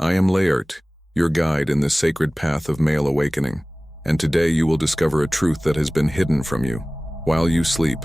I am Laert, your guide in this sacred path of male awakening, and today you will discover a truth that has been hidden from you. While you sleep,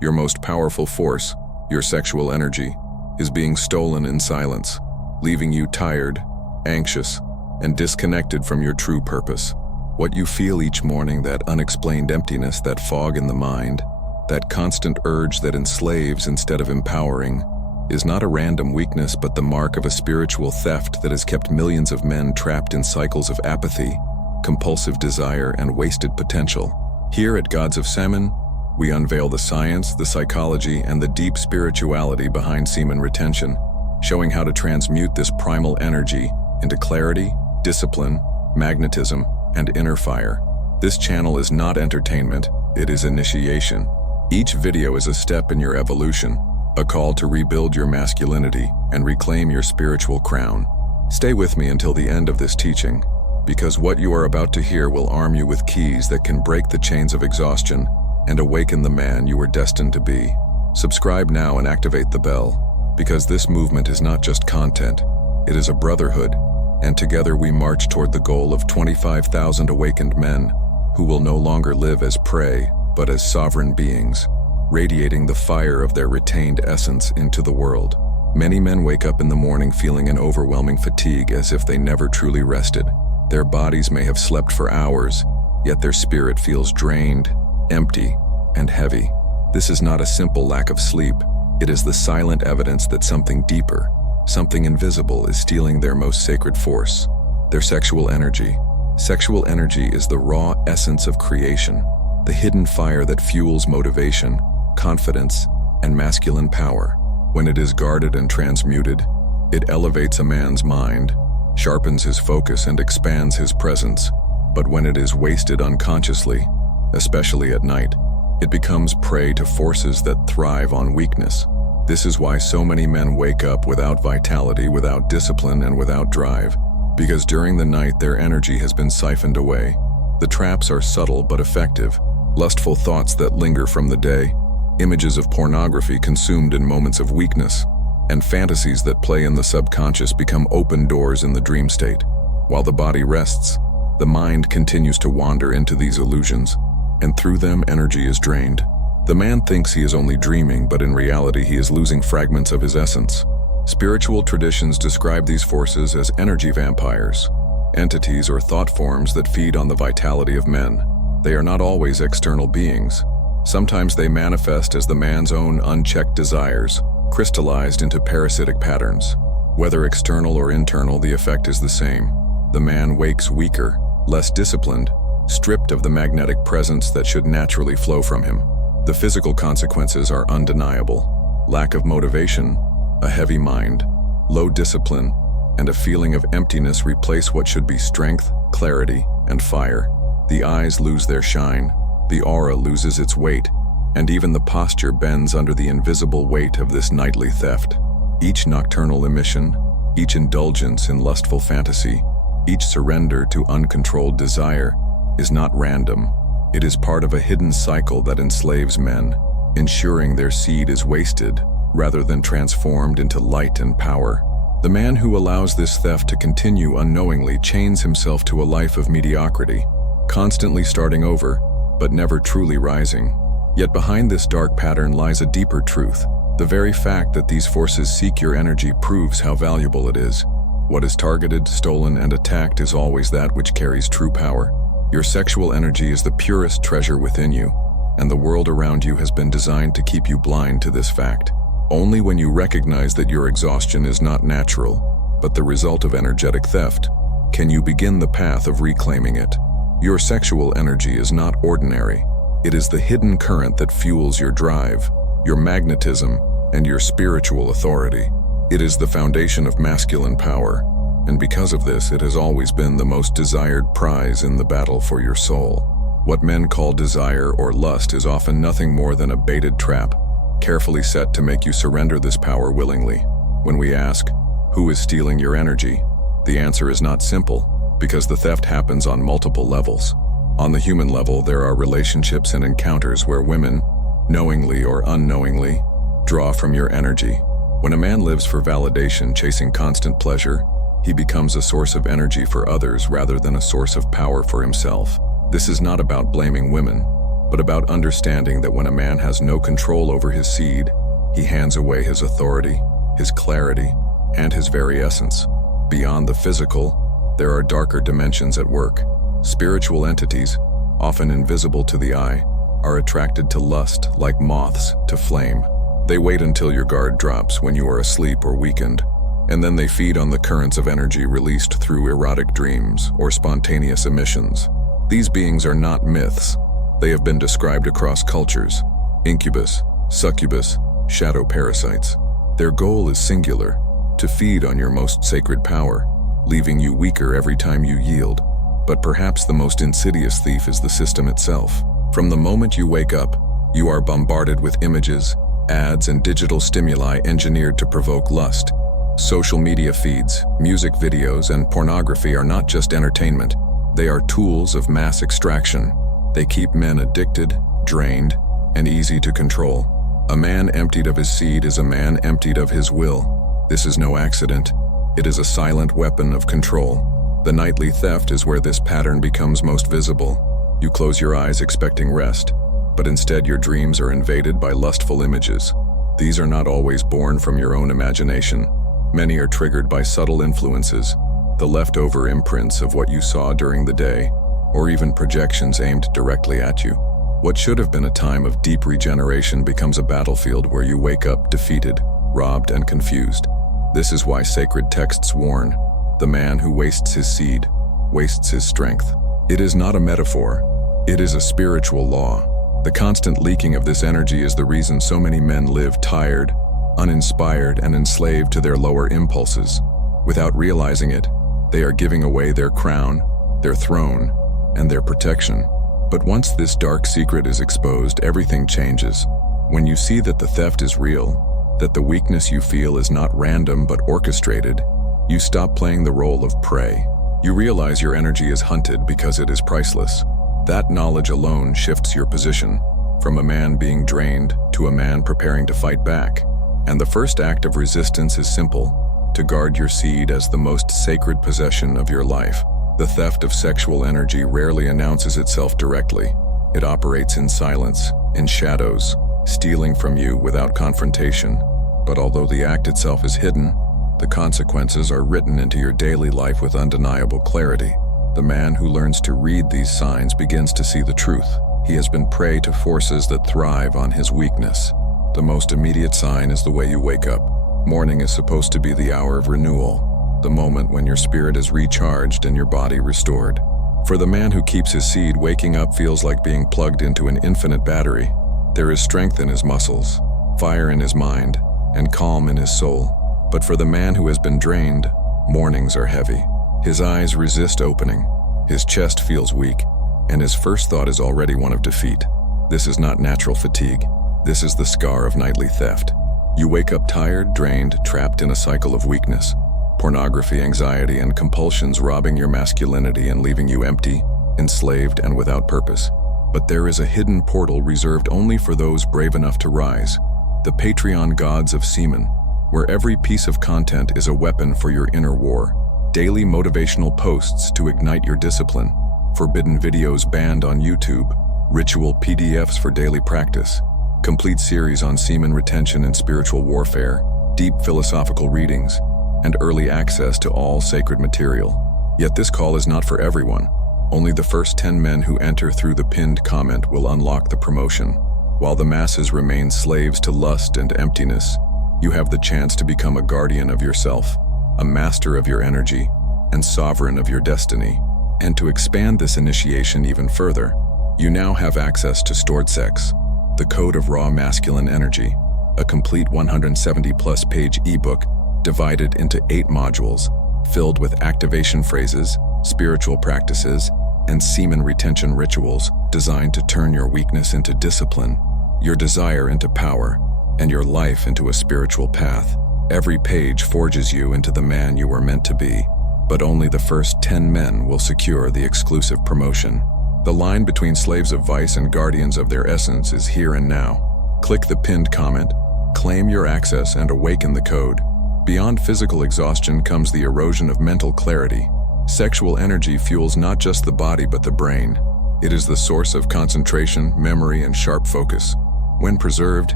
your most powerful force, your sexual energy, is being stolen in silence, leaving you tired, anxious, and disconnected from your true purpose. What you feel each morning, that unexplained emptiness, that fog in the mind, that constant urge that enslaves instead of empowering, is not a random weakness but the mark of a spiritual theft that has kept millions of men trapped in cycles of apathy, compulsive desire, and wasted potential. Here at Gods of SEMEN, we unveil the science, the psychology, and the deep spirituality behind semen retention, showing how to transmute this primal energy into clarity, discipline, magnetism, and inner fire. This channel is not entertainment, it is initiation. Each video is a step in your evolution, a call to rebuild your masculinity and reclaim your spiritual crown. Stay with me until the end of this teaching, because what you are about to hear will arm you with keys that can break the chains of exhaustion and awaken the man you were destined to be. Subscribe now and activate the bell, because this movement is not just content, it is a brotherhood, and together we march toward the goal of 25,000 awakened men who will no longer live as prey, but as sovereign beings, radiating the fire of their retained essence into the world. Many men wake up in the morning feeling an overwhelming fatigue, as if they never truly rested. Their bodies may have slept for hours, yet their spirit feels drained, empty, and heavy. This is not a simple lack of sleep. It is the silent evidence that something deeper, something invisible, is stealing their most sacred force, their sexual energy. Sexual energy is the raw essence of creation, the hidden fire that fuels motivation, confidence, and masculine power. When it is guarded and transmuted, it elevates a man's mind, sharpens his focus, and expands his presence. But when it is wasted unconsciously, especially at night, it becomes prey to forces that thrive on weakness. This is why so many men wake up without vitality, without discipline, and without drive, because during the night their energy has been siphoned away. The traps are subtle but effective: lustful thoughts that linger from the day, images of pornography consumed in moments of weakness, and fantasies that play in the subconscious become open doors in the dream state. While the body rests, the mind continues to wander into these illusions, and through them energy is drained. The man thinks he is only dreaming, but in reality he is losing fragments of his essence. Spiritual traditions describe these forces as energy vampires, entities or thought forms that feed on the vitality of men. They are not always external beings. Sometimes they manifest as the man's own unchecked desires, crystallized into parasitic patterns. Whether external or internal, the effect is the same. The man wakes weaker, less disciplined, stripped of the magnetic presence that should naturally flow from him. The physical consequences are undeniable: lack of motivation, a heavy mind, low discipline, and a feeling of emptiness replace what should be strength, clarity, and fire. The eyes lose their shine, the aura loses its weight, and even the posture bends under the invisible weight of this nightly theft. Each nocturnal emission, each indulgence in lustful fantasy, each surrender to uncontrolled desire is not random. It is part of a hidden cycle that enslaves men, ensuring their seed is wasted rather than transformed into light and power. The man who allows this theft to continue unknowingly chains himself to a life of mediocrity, constantly starting over, but never truly rising. Yet behind this dark pattern lies a deeper truth. The very fact that these forces seek your energy proves how valuable it is. What is targeted, stolen, and attacked is always that which carries true power. Your sexual energy is the purest treasure within you, and the world around you has been designed to keep you blind to this fact. Only when you recognize that your exhaustion is not natural, but the result of energetic theft, can you begin the path of reclaiming it. Your sexual energy is not ordinary. It is the hidden current that fuels your drive, your magnetism, and your spiritual authority. It is the foundation of masculine power, and because of this, it has always been the most desired prize in the battle for your soul. What men call desire or lust is often nothing more than a baited trap, carefully set to make you surrender this power willingly. When we ask, who is stealing your energy? The answer is not simple, because the theft happens on multiple levels. On the human level, there are relationships and encounters where women, knowingly or unknowingly, draw from your energy. When a man lives for validation, chasing constant pleasure, He becomes a source of energy for others rather than a source of power for himself. This is not about blaming women, but about understanding that when a man has no control over his seed, he hands away his authority, his clarity, and his very essence. Beyond the physical, there are darker dimensions at work. Spiritual entities, often invisible to the eye, are attracted to lust like moths to flame. They wait until your guard drops when you are asleep or weakened, and then they feed on the currents of energy released through erotic dreams or spontaneous emissions. These beings are not myths. They have been described across cultures: incubus, succubus, shadow parasites. Their goal is singular: to feed on your most sacred power, leaving you weaker every time you yield. But perhaps the most insidious thief is the system itself. From the moment you wake up, you are bombarded with images, ads, and digital stimuli engineered to provoke lust. Social media feeds, music videos, and pornography are not just entertainment. They are tools of mass extraction. They keep men addicted, drained, and easy to control. A man emptied of his seed is a man emptied of his will. This is no accident. It is a silent weapon of control. The nightly theft is where this pattern becomes most visible. You close your eyes expecting rest, but instead your dreams are invaded by lustful images. These are not always born from your own imagination. Many are triggered by subtle influences, the leftover imprints of what you saw during the day, or even projections aimed directly at you. What should have been a time of deep regeneration becomes a battlefield where you wake up defeated, robbed, and confused. This is why sacred texts warn: the man who wastes his seed wastes his strength. It is not a metaphor. It is a spiritual law. The constant leaking of this energy is the reason so many men live tired, uninspired, and enslaved to their lower impulses. Without realizing it, they are giving away their crown, their throne, and their protection. But once this dark secret is exposed, everything changes. When you see that the theft is real, that the weakness you feel is not random but orchestrated, you stop playing the role of prey. You realize your energy is hunted because it is priceless. That knowledge alone shifts your position, from a man being drained to a man preparing to fight back. And the first act of resistance is simple: to guard your seed as the most sacred possession of your life. The theft of sexual energy rarely announces itself directly. It operates in silence, in shadows, stealing from you without confrontation. But although the act itself is hidden, the consequences are written into your daily life with undeniable clarity. The man who learns to read these signs begins to see the truth. He has been prey to forces that thrive on his weakness. The most immediate sign is the way you wake up. Morning is supposed to be the hour of renewal, the moment when your spirit is recharged and your body restored. For the man who keeps his seed, waking up feels like being plugged into an infinite battery. There is strength in his muscles, fire in his mind, and calm in his soul. But for the man who has been drained, mornings are heavy. His eyes resist opening, his chest feels weak, and his first thought is already one of defeat. This is not natural fatigue. This is the scar of nightly theft. You wake up tired, drained, trapped in a cycle of weakness. Pornography, anxiety, and compulsions robbing your masculinity and leaving you empty, enslaved, and without purpose. But there is a hidden portal reserved only for those brave enough to rise. The Patreon gods of SEMEN, where every piece of content is a weapon for your inner war. Daily motivational posts to ignite your discipline. Forbidden videos banned on YouTube. Ritual PDFs for daily practice. Complete series on semen retention and spiritual warfare. Deep philosophical readings. And early access to all sacred material. Yet this call is not for everyone. Only the first 10 men who enter through the pinned comment will unlock the promotion. While the masses remain slaves to lust and emptiness, you have the chance to become a guardian of yourself, a master of your energy, and sovereign of your destiny. And to expand this initiation even further, you now have access to Stored Sex, the Code of Raw Masculine Energy, a complete 170-plus page ebook divided into 8 modules, filled with activation phrases, spiritual practices, and semen retention rituals designed to turn your weakness into discipline, your desire into power, and your life into a spiritual path. Every page forges you into the man you were meant to be, but only the first 10 men will secure the exclusive promotion. The line between slaves of vice and guardians of their essence is here and now. Click the pinned comment, claim your access, and awaken the code. Beyond physical exhaustion comes the erosion of mental clarity. Sexual energy fuels not just the body but the brain. It is the source of concentration, memory, and sharp focus. When preserved,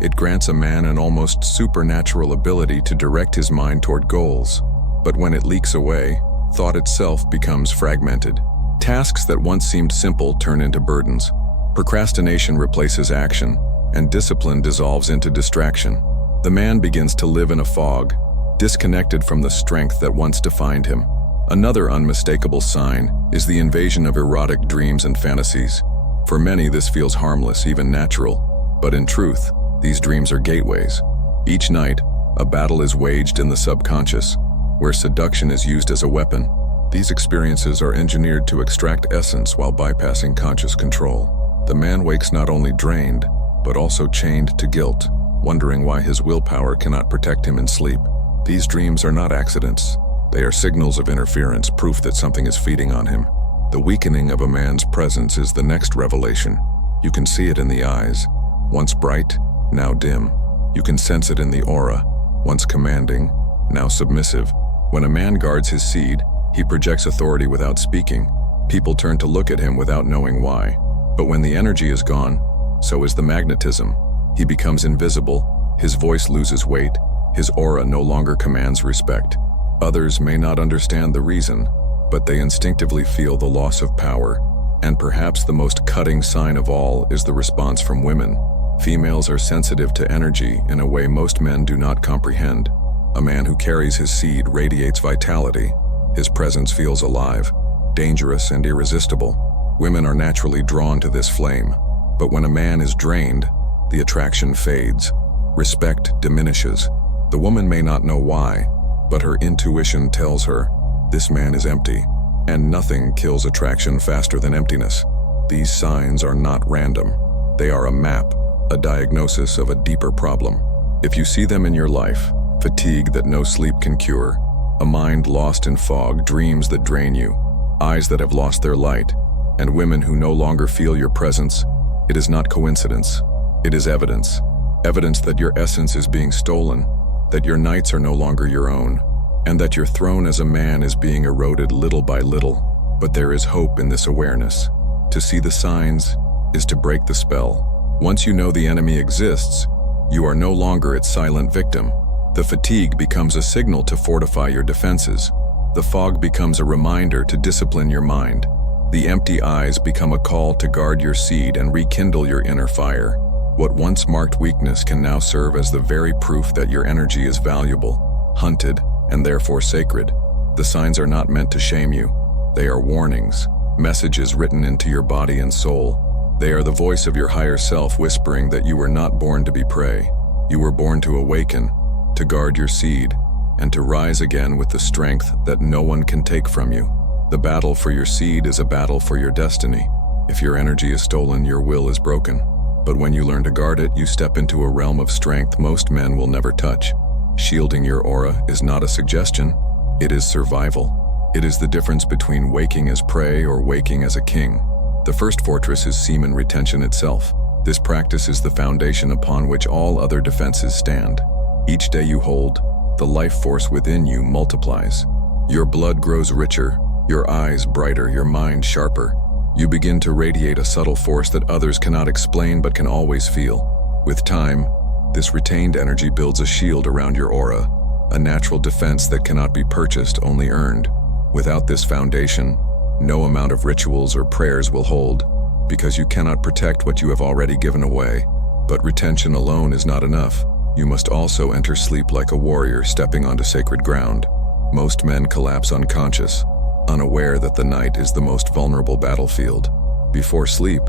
it grants a man an almost supernatural ability to direct his mind toward goals. But when it leaks away, thought itself becomes fragmented. Tasks that once seemed simple turn into burdens. Procrastination replaces action, and discipline dissolves into distraction. The man begins to live in a fog, disconnected from the strength that once defined him. Another unmistakable sign is the invasion of erotic dreams and fantasies. For many, this feels harmless, even natural. But in truth, these dreams are gateways. Each night, a battle is waged in the subconscious, where seduction is used as a weapon. These experiences are engineered to extract essence while bypassing conscious control. The man wakes not only drained, but also chained to guilt, wondering why his willpower cannot protect him in sleep. These dreams are not accidents. They are signals of interference, proof that something is feeding on him. The weakening of a man's presence is the next revelation. You can see it in the eyes, once bright, now dim. You can sense it in the aura, once commanding, now submissive. When a man guards his seed, he projects authority without speaking. People turn to look at him without knowing why. But when the energy is gone, so is the magnetism. He becomes invisible, his voice loses weight, his aura no longer commands respect. Others may not understand the reason, but they instinctively feel the loss of power. And perhaps the most cutting sign of all is the response from women. Females are sensitive to energy in a way most men do not comprehend. A man who carries his seed radiates vitality. His presence feels alive, dangerous, and irresistible. Women are naturally drawn to this flame. But when a man is drained, the attraction fades. Respect diminishes. The woman may not know why, but her intuition tells her, this man is empty. And nothing kills attraction faster than emptiness. These signs are not random. They are a map, a diagnosis of a deeper problem. If you see them in your life, fatigue that no sleep can cure, a mind lost in fog, dreams that drain you, eyes that have lost their light, and women who no longer feel your presence, it is not coincidence. It is evidence. Evidence that your essence is being stolen, that your nights are no longer your own, and that your throne as a man is being eroded little by little. But there is hope in this awareness. To see the signs is to break the spell. Once you know the enemy exists, you are no longer its silent victim. The fatigue becomes a signal to fortify your defenses. The fog becomes a reminder to discipline your mind. The empty eyes become a call to guard your seed and rekindle your inner fire. What once marked weakness can now serve as the very proof that your energy is valuable, hunted, and therefore sacred. The signs are not meant to shame you. They are warnings, messages written into your body and soul. They are the voice of your higher self whispering that you were not born to be prey. You were born to awaken, to guard your seed, and to rise again with the strength that no one can take from you. The battle for your seed is a battle for your destiny. If your energy is stolen, your will is broken. But when you learn to guard it, you step into a realm of strength most men will never touch. Shielding your aura is not a suggestion, it is survival. It is the difference between waking as prey or waking as a king. The first fortress is semen retention itself. This practice is the foundation upon which all other defenses stand. Each day you hold, the life force within you multiplies. Your blood grows richer, your eyes brighter, your mind sharper. You begin to radiate a subtle force that others cannot explain but can always feel. With time, this retained energy builds a shield around your aura, a natural defense that cannot be purchased, only earned. Without this foundation, no amount of rituals or prayers will hold, because you cannot protect what you have already given away. But retention alone is not enough. You must also enter sleep like a warrior stepping onto sacred ground. Most men collapse unconscious, unaware that the night is the most vulnerable battlefield. Before sleep,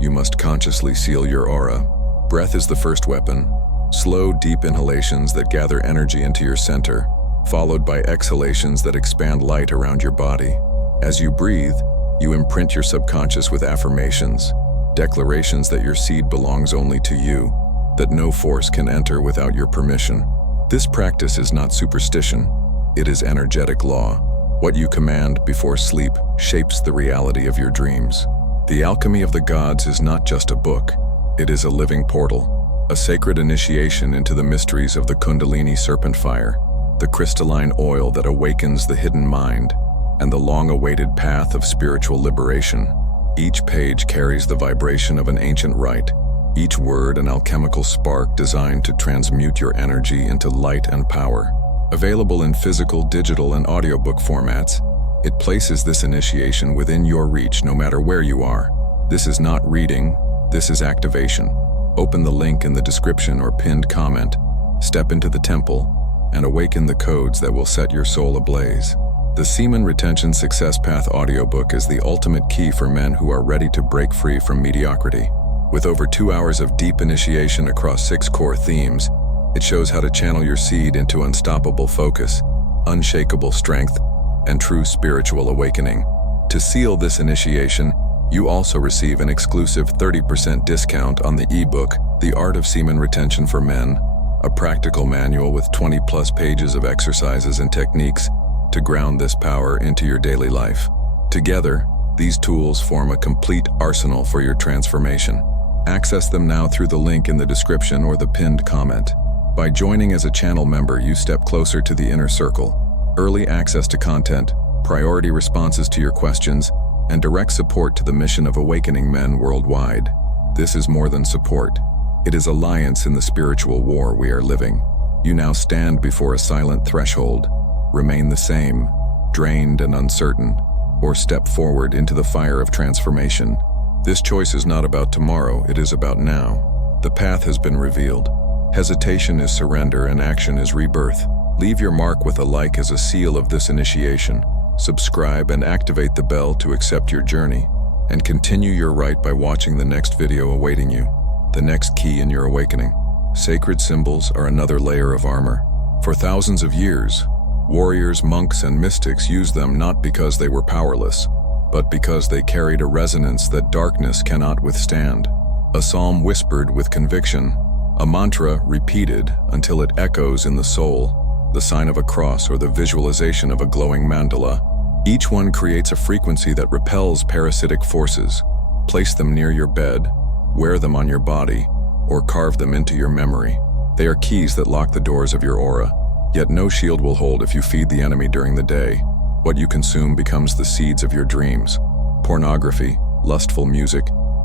you must consciously seal your aura. Breath is the first weapon. Slow, deep inhalations that gather energy into your center, followed by exhalations that expand light around your body. As you breathe, you imprint your subconscious with affirmations, declarations that your seed belongs only to you, that no force can enter without your permission. This practice is not superstition, it is energetic law. What you command before sleep shapes the reality of your dreams. The alchemy of the gods is not just a book, it is a living portal, a sacred initiation into the mysteries of the Kundalini serpent fire. the crystalline oil that awakens the hidden mind, and the long-awaited path of spiritual liberation. Each page carries the vibration of an ancient rite, each word an alchemical spark designed to transmute your energy into light and power. Available in physical, digital, and audiobook formats, it places this initiation within your reach no matter where you are. This is not reading, this is activation. Open the link in the description or pinned comment, step into the temple, and awaken the codes that will set your soul ablaze. The Semen Retention Success Path audiobook is the ultimate key for men who are ready to break free from mediocrity. With over 2 hours of deep initiation across 6 core themes, it shows how to channel your seed into unstoppable focus, unshakable strength, and true spiritual awakening. To seal this initiation, you also receive an exclusive 30% discount on the ebook, The Art of Semen Retention for Men, a practical manual with 20+ pages of exercises and techniques to ground this power into your daily life. Together, these tools form a complete arsenal for your transformation. Access them now through the link in the description or the pinned comment. By joining as a channel member, you step closer to the inner circle. Early access to content, priority responses to your questions, and direct support to the mission of awakening men worldwide. This is more than support. It is alliance in the spiritual war we are living. You now stand before a silent threshold. Remain the same, drained and uncertain, or step forward into the fire of transformation. This choice is not about tomorrow, it is about now. The path has been revealed. Hesitation is surrender and action is rebirth. Leave your mark with a like as a seal of this initiation. Subscribe and activate the bell to accept your journey. And continue your rite by watching the next video awaiting you. The next key in your awakening. Sacred symbols are another layer of armor. For thousands of years, warriors, monks, and mystics used them not because they were powerless, but because they carried a resonance that darkness cannot withstand. A psalm whispered with conviction, a mantra repeated until it echoes in the soul, the sign of a cross or the visualization of a glowing mandala. Each one creates a frequency that repels parasitic forces. Place them near your bed, wear them on your body, or carve them into your memory. They are keys that lock the doors of your aura. Yet no shield will hold if you feed the enemy during the day. What you consume becomes the seeds of your dreams. Pornography, lustful music,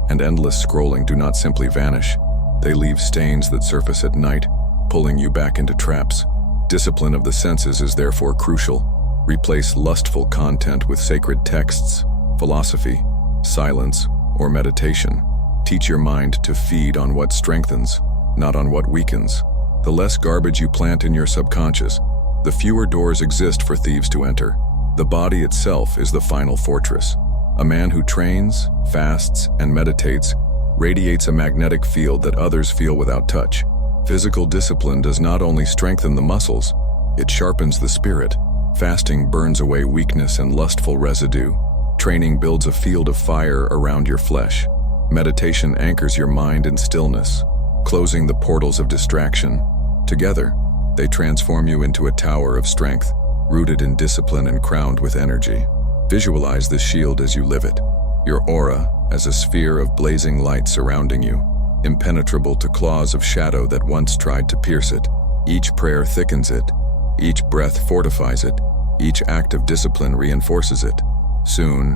and endless scrolling do not simply vanish. They leave stains that surface at night, pulling you back into traps. Discipline of the senses is therefore crucial. Replace lustful content with sacred texts, philosophy, silence, or meditation. Teach your mind to feed on what strengthens, not on what weakens. The less garbage you plant in your subconscious, the fewer doors exist for thieves to enter. The body itself is the final fortress. A man who trains, fasts, and meditates radiates a magnetic field that others feel without touch. Physical discipline does not only strengthen the muscles, it sharpens the spirit. Fasting burns away weakness and lustful residue. Training builds a field of fire around your flesh. Meditation anchors your mind in stillness, closing the portals of distraction. Together, they transform you into a tower of strength, rooted in discipline and crowned with energy. Visualize this shield as you live it, your aura as a sphere of blazing light surrounding you, impenetrable to claws of shadow that once tried to pierce it. Each prayer thickens it, each breath fortifies it, each act of discipline reinforces it. Soon,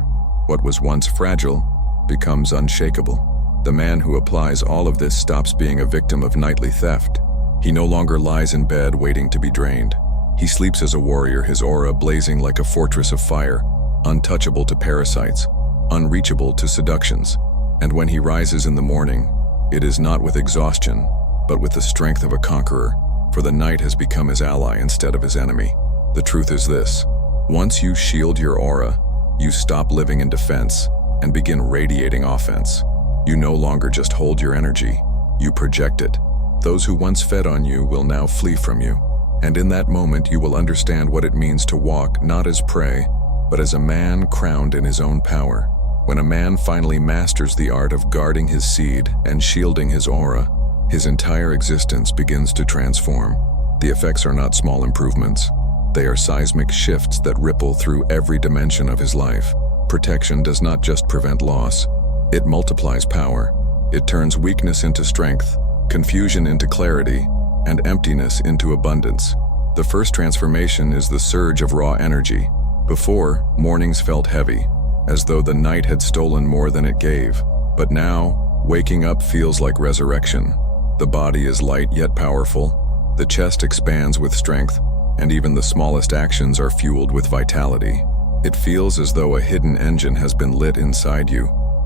what was once fragile becomes unshakable. The man who applies all of this stops being a victim of nightly theft. He no longer lies in bed waiting to be drained. He sleeps as a warrior, his aura blazing like a fortress of fire, untouchable to parasites, unreachable to seductions. And when he rises in the morning, it is not with exhaustion, but with the strength of a conqueror, for the night has become his ally instead of his enemy. The truth is this: once you shield your aura, you stop living in defense and begin radiating offense. You no longer just hold your energy, you project it. Those who once fed on you will now flee from you. And in that moment, you will understand what it means to walk not as prey, but as a man crowned in his own power. When a man finally masters the art of guarding his seed and shielding his aura, his entire existence begins to transform. The effects are not small improvements. They are seismic shifts that ripple through every dimension of his life. Protection does not just prevent loss. It multiplies power. It turns weakness into strength, confusion into clarity, and emptiness into abundance. The first transformation is the surge of raw energy. Before, mornings felt heavy, as though the night had stolen more than it gave. But now, waking up feels like resurrection. The body is light yet powerful. The chest expands with strength, and even the smallest actions are fueled with vitality. It feels as though a hidden engine has been lit inside you,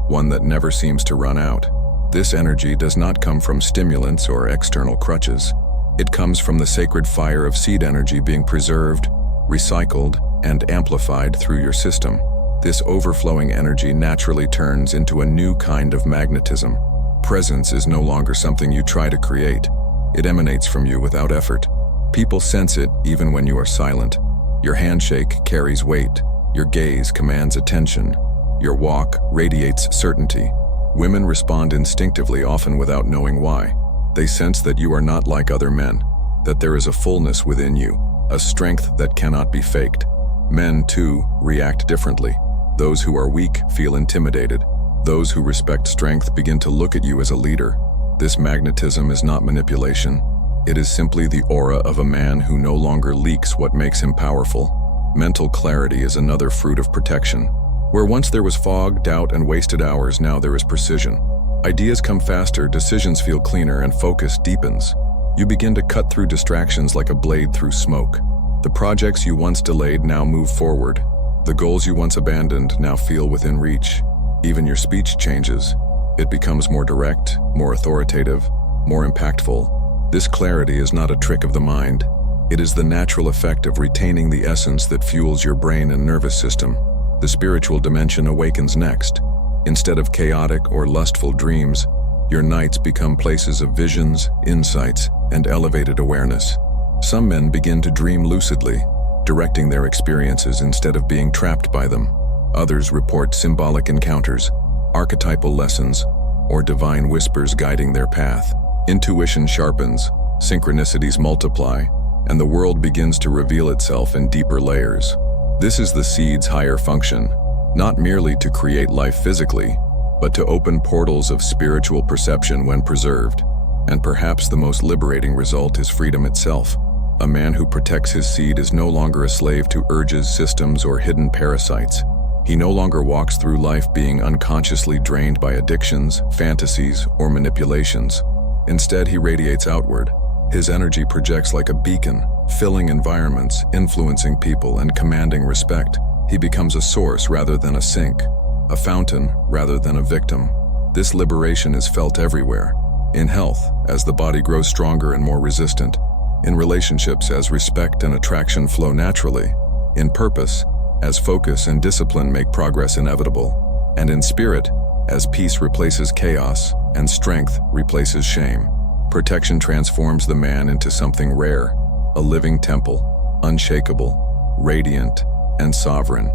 one that never seems to run out. This energy does not come from stimulants or external crutches. It comes from the sacred fire of seed energy being preserved, recycled, and amplified through your system. This overflowing energy naturally turns into a new kind of magnetism. Presence is no longer something you try to create. It emanates from you without effort. People sense it even when you are silent. Your handshake carries weight. Your gaze commands attention. Your walk radiates certainty. Women respond instinctively, often without knowing why. They sense that you are not like other men, that there is a fullness within you, a strength that cannot be faked. Men, too, react differently. Those who are weak feel intimidated. Those who respect strength begin to look at you as a leader. This magnetism is not manipulation. It is simply the aura of a man who no longer leaks what makes him powerful. Mental clarity is another fruit of protection. Where once there was fog, doubt, and wasted hours, now there is precision. Ideas come faster, decisions feel cleaner, and focus deepens. You begin to cut through distractions like a blade through smoke. The projects you once delayed now move forward. The goals you once abandoned now feel within reach. Even your speech changes. It becomes more direct, more authoritative, more impactful. This clarity is not a trick of the mind. It is the natural effect of retaining the essence that fuels your brain and nervous system. The spiritual dimension awakens next. Instead of chaotic or lustful dreams, your nights become places of visions, insights, and elevated awareness. Some men begin to dream lucidly, directing their experiences instead of being trapped by them. Others report symbolic encounters, archetypal lessons, or divine whispers guiding their path. Intuition sharpens, synchronicities multiply, and the world begins to reveal itself in deeper layers. This is the seed's higher function, not merely to create life physically, but to open portals of spiritual perception when preserved. And perhaps the most liberating result is freedom itself. A man who protects his seed is no longer a slave to urges, systems, or hidden parasites. He no longer walks through life being unconsciously drained by addictions, fantasies, or manipulations. Instead, he radiates outward. His energy projects like a beacon, filling environments, influencing people, and commanding respect. He becomes a source rather than a sink, a fountain rather than a victim. This liberation is felt everywhere. In health, as the body grows stronger and more resistant. In relationships, as respect and attraction flow naturally. In purpose, as focus and discipline make progress inevitable. And in spirit, as peace replaces chaos and strength replaces shame. Protection transforms the man into something rare, a living temple, unshakable, radiant, and sovereign.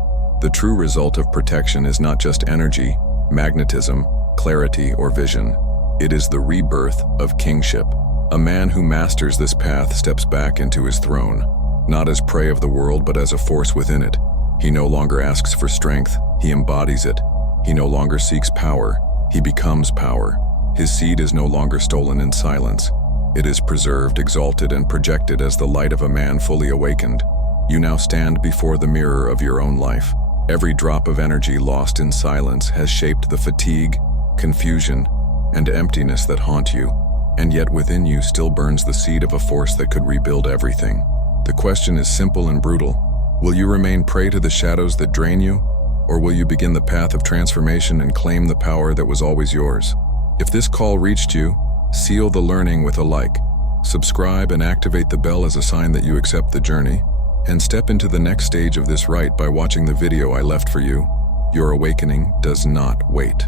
The true result of protection is not just energy, magnetism, clarity, or vision. It is the rebirth of kingship. A man who masters this path steps back into his throne, not as prey of the world but as a force within it. He no longer asks for strength, he embodies it. He no longer seeks power, he becomes power. His seed is no longer stolen in silence. It is preserved, exalted, and projected as the light of a man fully awakened. You now stand before the mirror of your own life. Every drop of energy lost in silence has shaped the fatigue, confusion, and emptiness that haunt you. And yet within you still burns the seed of a force that could rebuild everything. The question is simple and brutal. Will you remain prey to the shadows that drain you? Or will you begin the path of transformation and claim the power that was always yours? If this call reached you, seal the learning with a like. Subscribe and activate the bell as a sign that you accept the journey. And step into the next stage of this rite by watching the video I left for you. Your awakening does not wait.